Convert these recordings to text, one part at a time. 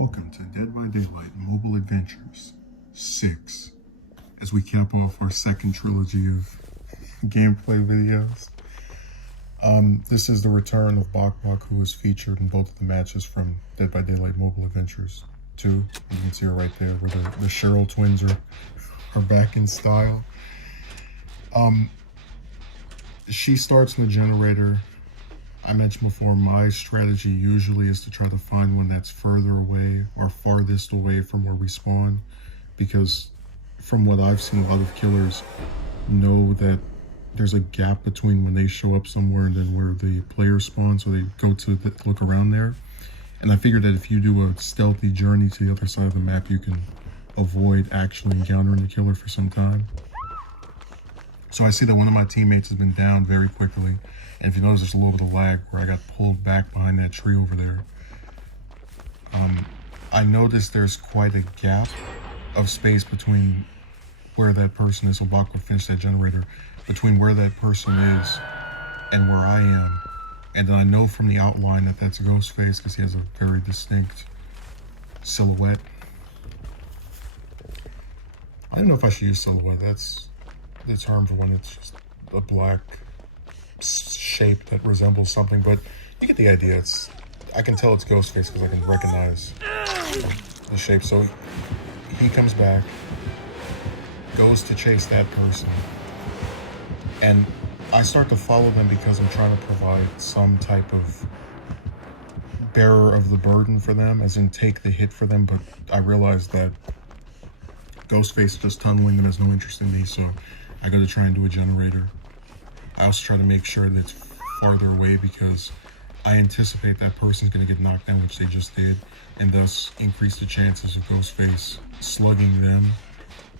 Welcome to Dead by Daylight Mobile Adventures 6, as we cap off our second trilogy of gameplay videos. This is the return of Bok, who was featured in both of the matches from Dead by Daylight Mobile Adventures 2. You can see her right there, where the Cheryl twins are back in style. She starts in the generator. I mentioned before, my strategy usually is to try to find one that's further away or farthest away from where we spawn, because from what I've seen, a lot of killers know that there's a gap between when they show up somewhere and then where the player spawns, so they go to look around there. And I figured that if you do a stealthy journey to the other side of the map, you can avoid actually encountering the killer for some time. So I see that one of my teammates has been down very quickly. And if you notice, there's a little bit of lag where I got pulled back behind that tree over there. I noticed there's quite a gap of space between where that person is. So Bach will finish that generator, between where that person is and where I am. And then I know from the outline that that's Ghostface, because he has a very distinct silhouette. I don't know if I should use silhouette. That's the term for when it's just a black shape that resembles something, but you get the idea. I can tell it's Ghostface because I can recognize the shape. So he comes back, goes to chase that person, and I start to follow them because I'm trying to provide some type of bearer of the burden for them, as in take the hit for them. But I realize that Ghostface just tunneling them has no interest in me, so I gotta try and do a generator. I also try to make sure that it's farther away because I anticipate that person's going to get knocked down, which they just did, and thus increase the chances of Ghostface slugging them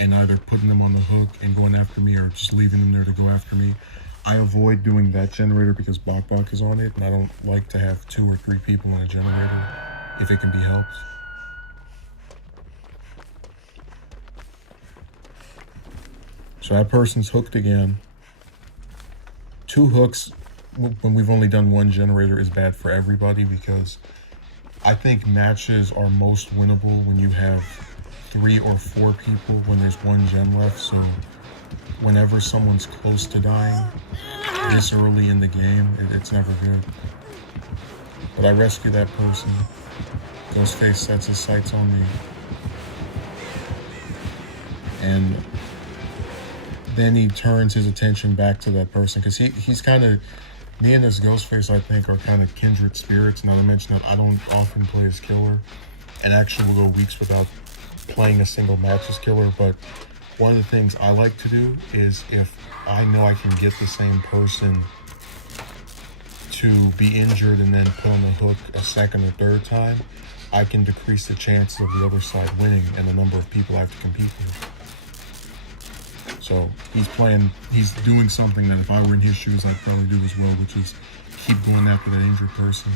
and either putting them on the hook and going after me or just leaving them there to go after me. I avoid doing that generator because Bok is on it, and I don't like to have 2 or 3 people on a generator if it can be helped. So that person's hooked again. 2 hooks when we've only done 1 generator is bad for everybody, because I think matches are most winnable when you have 3 or 4 people when there's 1 gen left. So whenever someone's close to dying this early in the game, it's never good. But I rescue that person. Ghostface sets his sights on me. And then he turns his attention back to that person, because he's kind of, me and this Ghostface, I think, are kind of kindred spirits. Now to mention that I don't often play as killer, and actually will go weeks without playing a single match as killer, but one of the things I like to do is, if I know I can get the same person to be injured and then put on the hook a second or third time, I can decrease the chances of the other side winning and the number of people I have to compete with. So he's doing something that if I were in his shoes, I'd probably do as well, which is keep going after that injured person.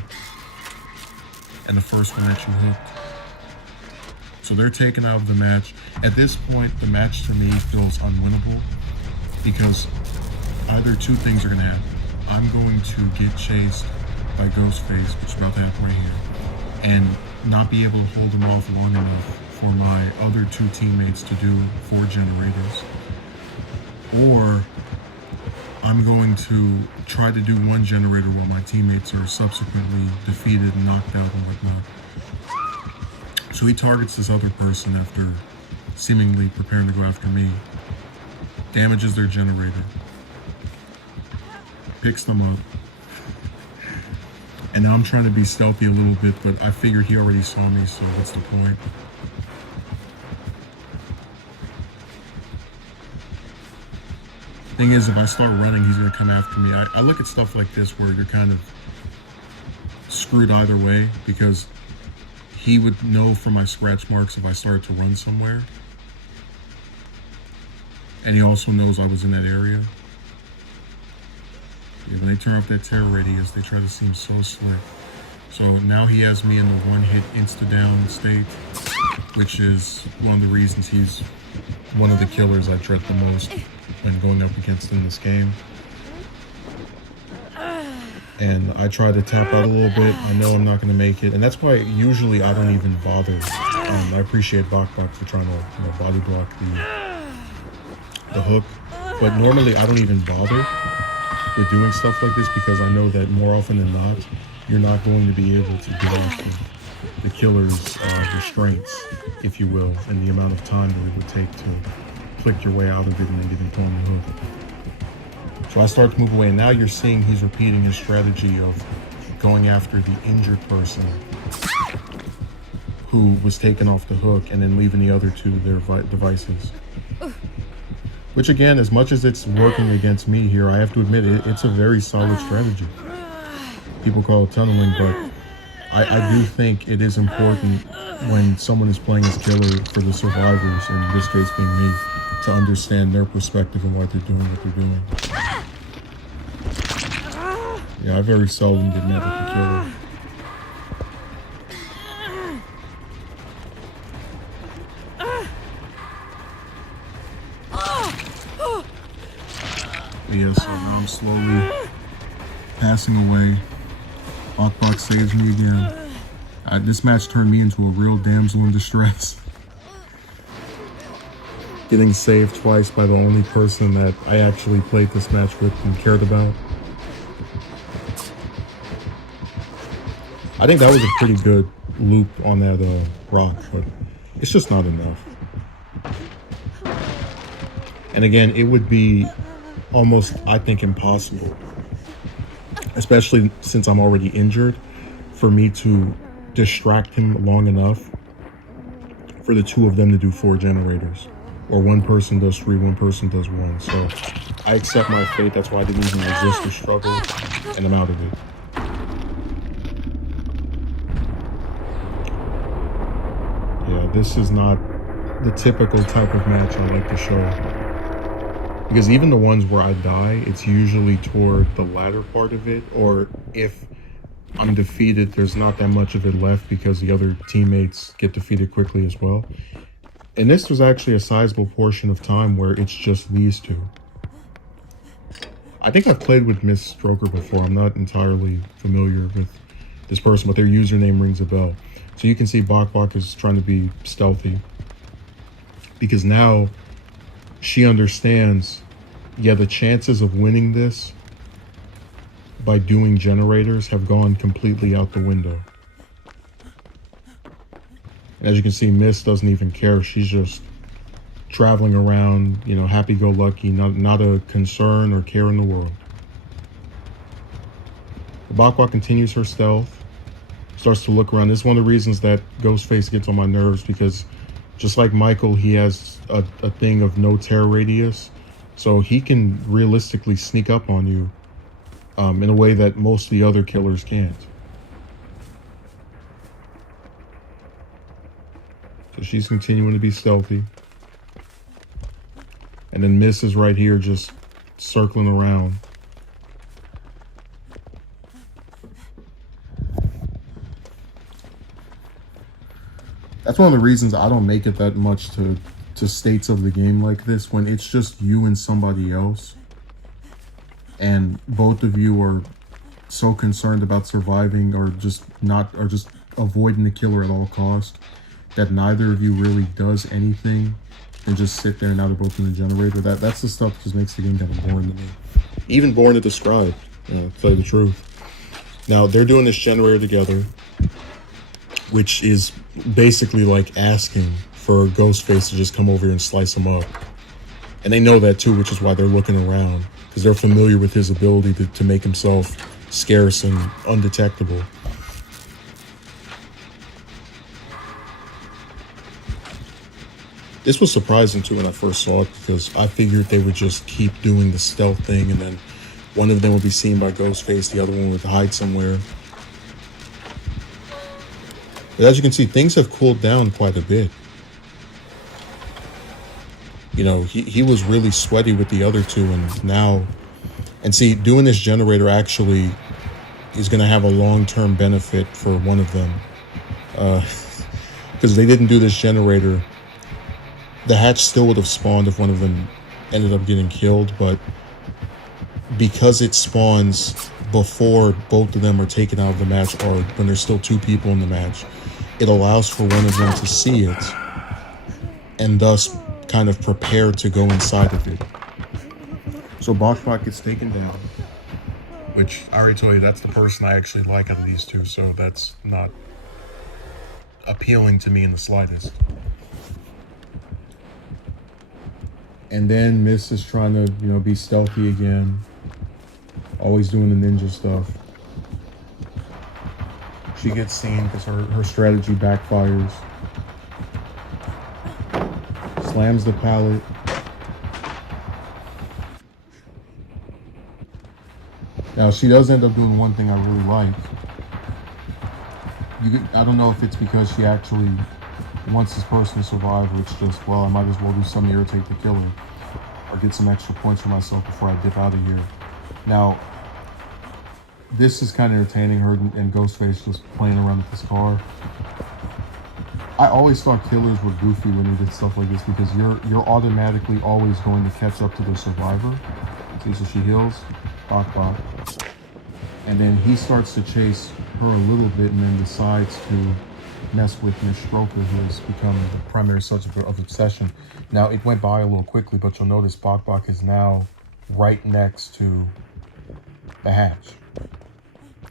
And the first one that you hooked. So they're taken out of the match. At this point, the match to me feels unwinnable, because either 2 things are going to happen. I'm going to get chased by Ghostface, which is about to happen right here, and not be able to hold him off long enough for my other 2 teammates to do 4 generators. Or I'm going to try to do 1 generator while my teammates are subsequently defeated and knocked out and whatnot. So he targets this other person after seemingly preparing to go after me, damages their generator, picks them up, and now I'm trying to be stealthy a little bit, but I figured he already saw me, so what's the point? Thing is, if I start running, he's going to come after me. I look at stuff like this where you're kind of screwed either way, because he would know from my scratch marks if I started to run somewhere. And he also knows I was in that area. Yeah, when they turn off that terror radius, they try to seem so slick. So now he has me in the 1-hit insta-down state, which is one of the reasons he's one of the killers I dread the most when going up against in this game. and I try to tap out a little bit. I know I'm not going to make it, and that's why usually I don't even bother. I appreciate Bok for trying to body block the hook, but normally I don't even bother with doing stuff like this because I know that more often than not, you're not going to be able to get off the killer's restraints, if you will, and the amount of time that it would take to click your way out of it and then get into on the hook. So I start to move away, and now you're seeing he's repeating his strategy of going after the injured person who was taken off the hook and then leaving the other two their devices. Which again, as much as it's working against me here, I have to admit it's a very solid strategy. People call it tunneling, but I do think it is important when someone is playing as killer for the survivors, in this case being me, to understand their perspective and why they're doing what they're doing. Yeah, I very seldom get met with the killer. Yeah, so now I'm slowly passing away. Bok saves me again. This match turned me into a real damsel in distress. Getting saved twice by the only person that I actually played this match with and cared about. I think that was a pretty good loop on that rock, but it's just not enough. And again, it would be almost, I think, impossible, especially since I'm already injured, for me to distract him long enough for the two of them to do 4 generators. Or one person does 3, one person does 1. So I accept my fate. That's why I didn't even resist the struggle, and I'm out of it. Yeah, this is not the typical type of match I like to show. Because even the ones where I die, it's usually toward the latter part of it, or if I'm defeated, there's not that much of it left because the other teammates get defeated quickly as well. And this was actually a sizable portion of time where it's just these two. I think I've played with Miss Stroker before. I'm not entirely familiar with this person, but their username rings a bell. So you can see Bok is trying to be stealthy, because now she understands, yeah, the chances of winning this by doing generators have gone completely out the window. And as you can see, Miss doesn't even care. She's just traveling around, you know, happy-go-lucky, not a concern or care in the world. Bok continues her stealth, starts to look around. This is one of the reasons that Ghostface gets on my nerves, because just like Michael, he has a thing of no terror radius. So he can realistically sneak up on you in a way that most of the other killers can't. So she's continuing to be stealthy. And then Miss is right here just circling around. That's one of the reasons I don't make it that much to states of the game like this, when it's just you and somebody else, and both of you are so concerned about surviving or just avoiding the killer at all costs that neither of you really does anything and just sit there and now they're both in the generator. That's the stuff that just makes the game kind of boring to me. Even boring to describe, to tell you the truth. Now they're doing this generator together, which is basically like asking for Ghostface to just come over here and slice them up. And they know that too, which is why they're looking around, because they're familiar with his ability to make himself scarce and undetectable. This was surprising too when I first saw it, because I figured they would just keep doing the stealth thing and then one of them would be seen by Ghostface, the other one would hide somewhere. But as you can see, things have cooled down quite a bit. You know, he was really sweaty with the other two, and now, and see, doing this generator actually is going to have a long-term benefit for one of them. Because they didn't do this generator, the hatch still would have spawned if one of them ended up getting killed, but because it spawns before both of them are taken out of the match, or when there's still two people in the match, it allows for one of them to see it and thus kind of prepare to go inside of it. So Bachbach gets taken down, which I already told you, that's the person I actually like out of these two, so that's not appealing to me in the slightest. And then Miss is trying to, be stealthy again. Always doing the ninja stuff. She gets seen because her strategy backfires. Slams the pallet. Now, she does end up doing one thing I really like. I don't know if it's because she actually wants this person to survive, or it's just, well, I might as well do something to irritate the killer or get some extra points for myself before I dip out of here. Now, this is kind of entertaining, her and Ghostface just playing around with this car. I always thought killers were goofy when they did stuff like this, because you're automatically always going to catch up to the survivor. See, so she heals, Bach. And then he starts to chase her a little bit and then decides to mess with Miss Stroker, who has become the primary subject of obsession. Now, it went by a little quickly, but you'll notice Bach is now right next to the hatch.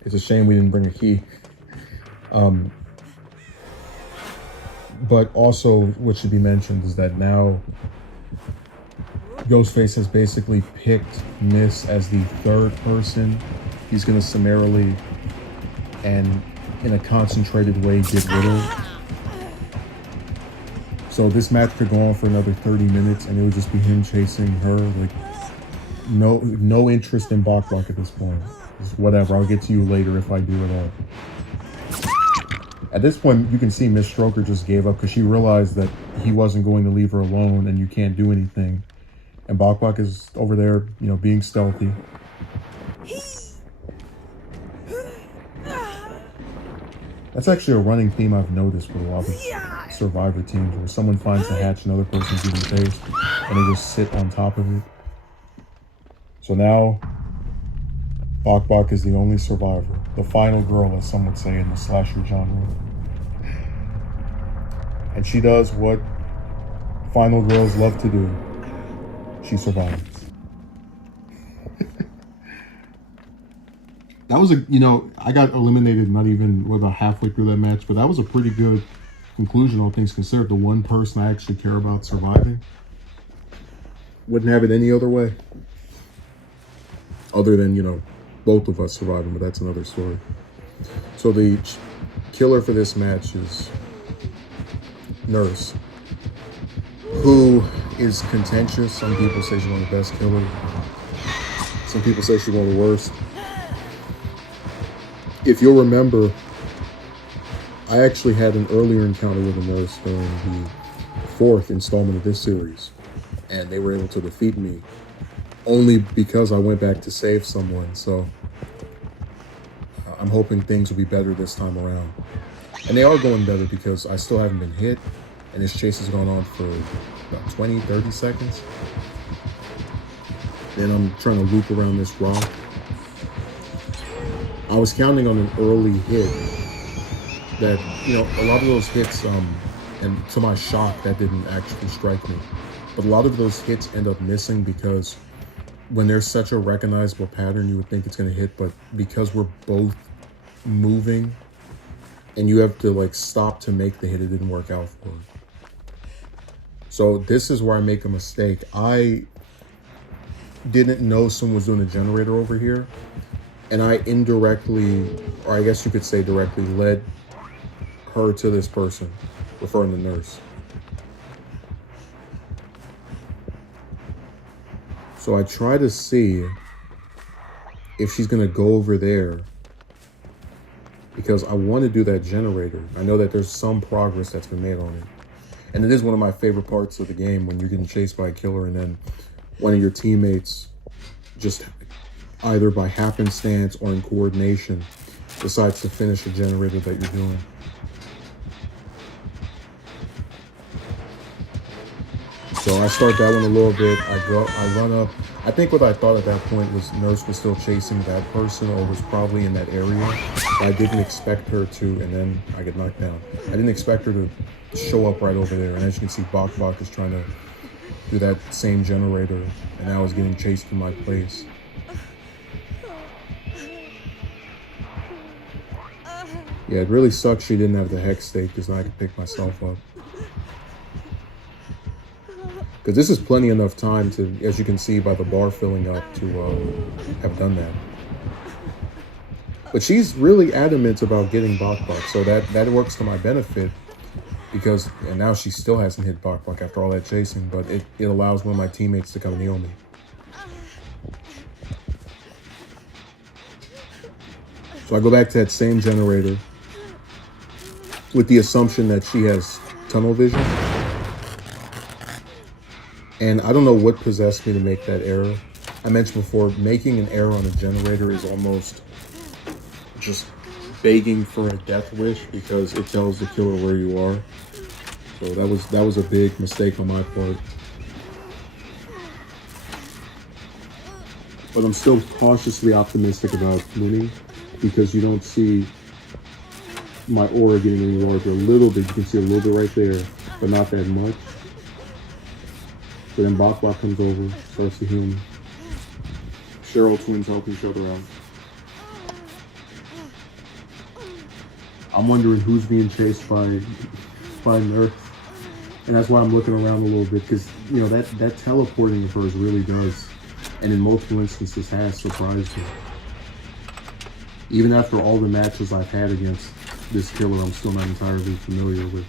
It's a shame we didn't bring a key. But also, what should be mentioned is that now Ghostface has basically picked Miss as the third person he's going to summarily and in a concentrated way get rid of. So this match could go on for another 30 minutes and it would just be him chasing her. Like, no interest in Bach at this point. Just whatever, I'll get to you later if I do it all. At this point, you can see Miss Stroker just gave up because she realized that he wasn't going to leave her alone and you can't do anything. And Bach is over there, being stealthy. That's actually a running theme I've noticed with a lot of Survivor teams, where someone finds the hatch, another person's getting chased, and they just sit on top of it. So now, Bach is the only survivor, the final girl, as some would say in the slasher genre. And she does what final girls love to do. She survives. That was I got eliminated not even about halfway through that match, but that was a pretty good conclusion, all things considered. The one person I actually care about surviving. Wouldn't have it any other way. Other than, both of us surviving, but that's another story. So the killer for this match is Nurse, who is contentious. Some people say she's one of the best killers. Some people say she's one of the worst. If you'll remember, I actually had an earlier encounter with a nurse during the 4th installment of this series, and they were able to defeat me only because I went back to save someone. So I'm hoping things will be better this time around. And they are going better because I still haven't been hit, and this chase has gone on for about 20, 30 seconds. Then I'm trying to loop around this rock. I was counting on an early hit that, a lot of those hits, and to my shock, that didn't actually strike me. But a lot of those hits end up missing because when there's such a recognizable pattern, you would think it's going to hit, but because we're both moving and you have to stop to make the hit, it didn't work out for it. So this is where I make a mistake. I didn't know someone was doing a generator over here, and I indirectly, or I guess you could say directly, led her to this person, referring to Nurse. So I try to see if she's going to go over there, because I want to do that generator. I know that there's some progress that's been made on it. And it is one of my favorite parts of the game, when you're getting chased by a killer and then one of your teammates, just either by happenstance or in coordination, decides to finish the generator that you're doing. So I start that one a little bit. I run up I think what I thought at that point was Nurse was still chasing that person or was probably in that area. I didn't expect her to, and then I get knocked down. I didn't expect her to show up right over there. And as you can see, Bok Bok is trying to do that same generator, and now is getting chased from my place. Yeah, it really sucks she didn't have the hex stake because now I can pick myself up. Because this is plenty enough time to, as you can see by the bar filling up, to have done that. But she's really adamant about getting Bok Bok, so that works to my benefit. Because, and now she still hasn't hit Bok Bok after all that chasing, but it allows one of my teammates to come and heal me. So I go back to that same generator with the assumption that she has tunnel vision. And I don't know what possessed me to make that error. I mentioned before, making an error on a generator is almost just begging for a death wish because it tells the killer where you are. So that was a big mistake on my part. But I'm still cautiously optimistic about winning because you don't see my aura getting any larger. A little bit, you can see a little bit right there, but not that much. So then Bok Bok comes over, starts to heal me. Cheryl twins help each other out. I'm wondering who's being chased by Nurse. And that's why I'm looking around a little bit, because you know that teleporting of hers really does, and in multiple instances has surprised me. Even after all the matches I've had against this killer, I'm still not entirely familiar with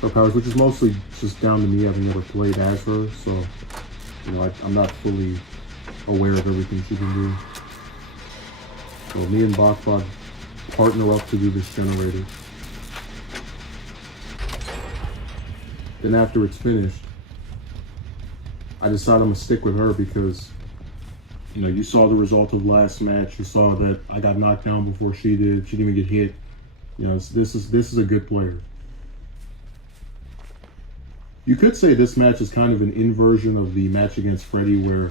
her powers, which is mostly just down to me having never played as her, so you know I'm not fully aware of everything she can do. So me and Bok Bok partner up to do this generator. Then after it's finished, I decide I'm gonna stick with her because, you know, you saw the result of last match. You saw that I got knocked down before she did. She didn't even get hit. You know, this is a good player. You could say this match is kind of an inversion of the match against Freddy where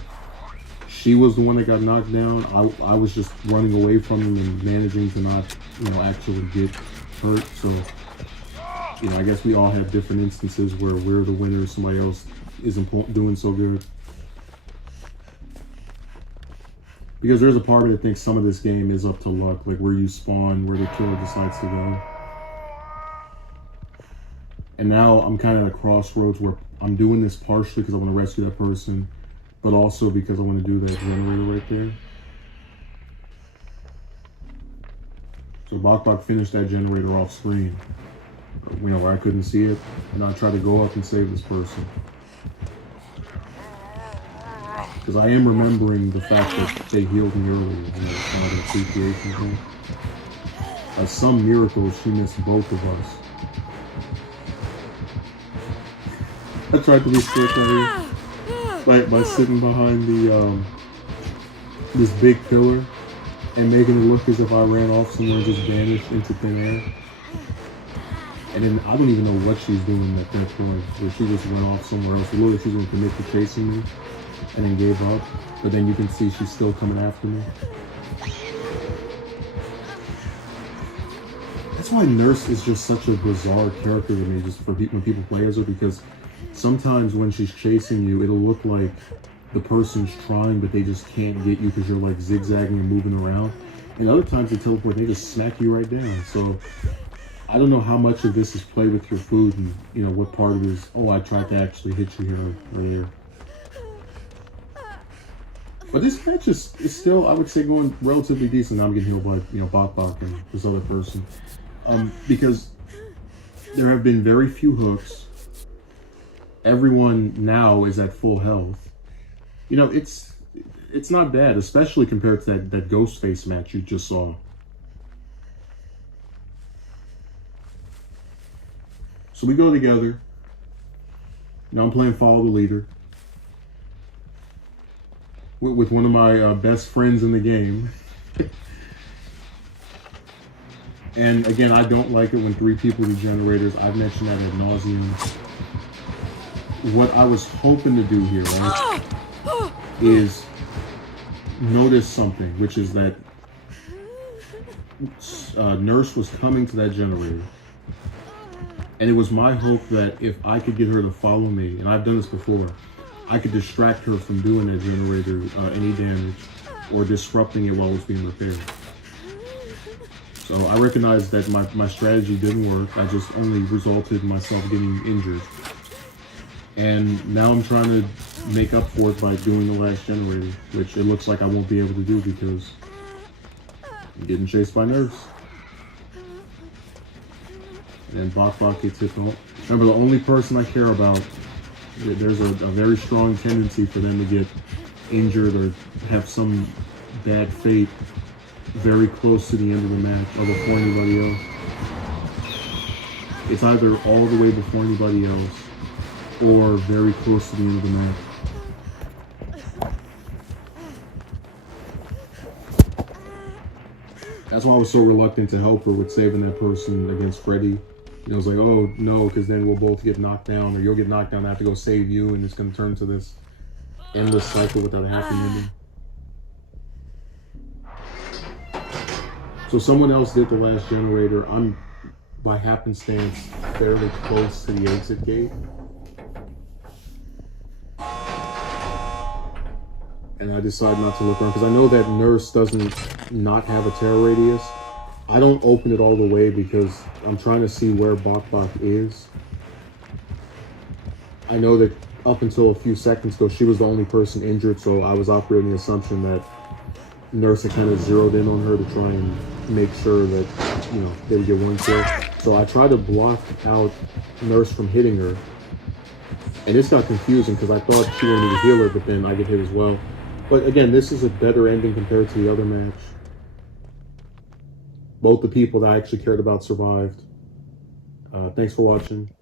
she was the one that got knocked down. I was just running away from him and managing to not, you know, actually get hurt. So, you know, I guess we all have different instances where we're the winner, somebody else isn't doing so good. Because there's a part of me that thinks some of this game is up to luck, like where you spawn, where the killer decides to go. And now I'm kind of at a crossroads where I'm doing this partially because I want to rescue that person, but also because I want to do that generator right there. So Bok Bok finished that generator off screen, you know, where I couldn't see it, and I try to go up and save this person. Because I am remembering the fact that they healed me earlier, you know, kind of an appreciation thing. By some miracle, she missed both of us. I tried to be slippery by sitting behind the this big pillar and making it look as if I ran off somewhere and just vanished into thin air. And then I don't even know what she's doing at that point, where she just went off somewhere else. Literally, she's going to commit to chasing me and then gave up. But then you can see she's still coming after me. That's why Nurse is just such a bizarre character to me, just for when people play as her, because sometimes when she's chasing you, it'll look like the person's trying, but they just can't get you because you're like zigzagging and moving around. And other times they teleport, they just smack you right down. So I don't know how much of this is play with your food and, you know, what part of it is, oh, I tried to actually hit you here or here. But this match is still, I would say, going relatively decent. Now I'm getting healed by, you know, Bok Bok and this other person. Because there have been very few hooks. Everyone now is at full health. You know, it's not bad, especially compared to that Ghostface match you just saw. So we go together. Now I'm playing Follow the Leader with one of my best friends in the game. And again, I don't like it when 3 people do generators. I've mentioned that ad nauseum. What I was hoping to do here, right? is notice something, which is that nurse was coming to that generator. And it was my hope that if I could get her to follow me, and I've done this before, I could distract her from doing that generator any damage or disrupting it while it was being repaired. So I recognized that my strategy didn't work. I just only resulted in myself getting injured. And now I'm trying to make up for it by doing the last generator, which it looks like I won't be able to do because I'm getting chased by nurse. And Bok gets hit home. Remember, the only person I care about, there's a very strong tendency for them to get injured or have some bad fate very close to the end of the match or before anybody else. It's either all the way before anybody else or very close to the end of the match. That's why I was so reluctant to help her with saving that person against Freddy. And I was like, oh no, because then we'll both get knocked down, or you'll get knocked down, I have to go save you, and it's going to turn to this endless cycle without a happy ending. So someone else did the last generator. I'm, by happenstance, fairly close to the exit gate. And I decide not to look around, because I know that nurse doesn't not have a terror radius. I don't open it all the way because I'm trying to see where Bok is. I know that up until a few seconds ago, she was the only person injured, so I was operating the assumption that nurse had kind of zeroed in on her to try and make sure that, you know, they would get one kill. So I tried to block out nurse from hitting her, and this got confusing because I thought she wanted me to heal her, but then I get hit as well. But again, this is a better ending compared to the other match. Both the people that I actually cared about survived. Thanks for watching.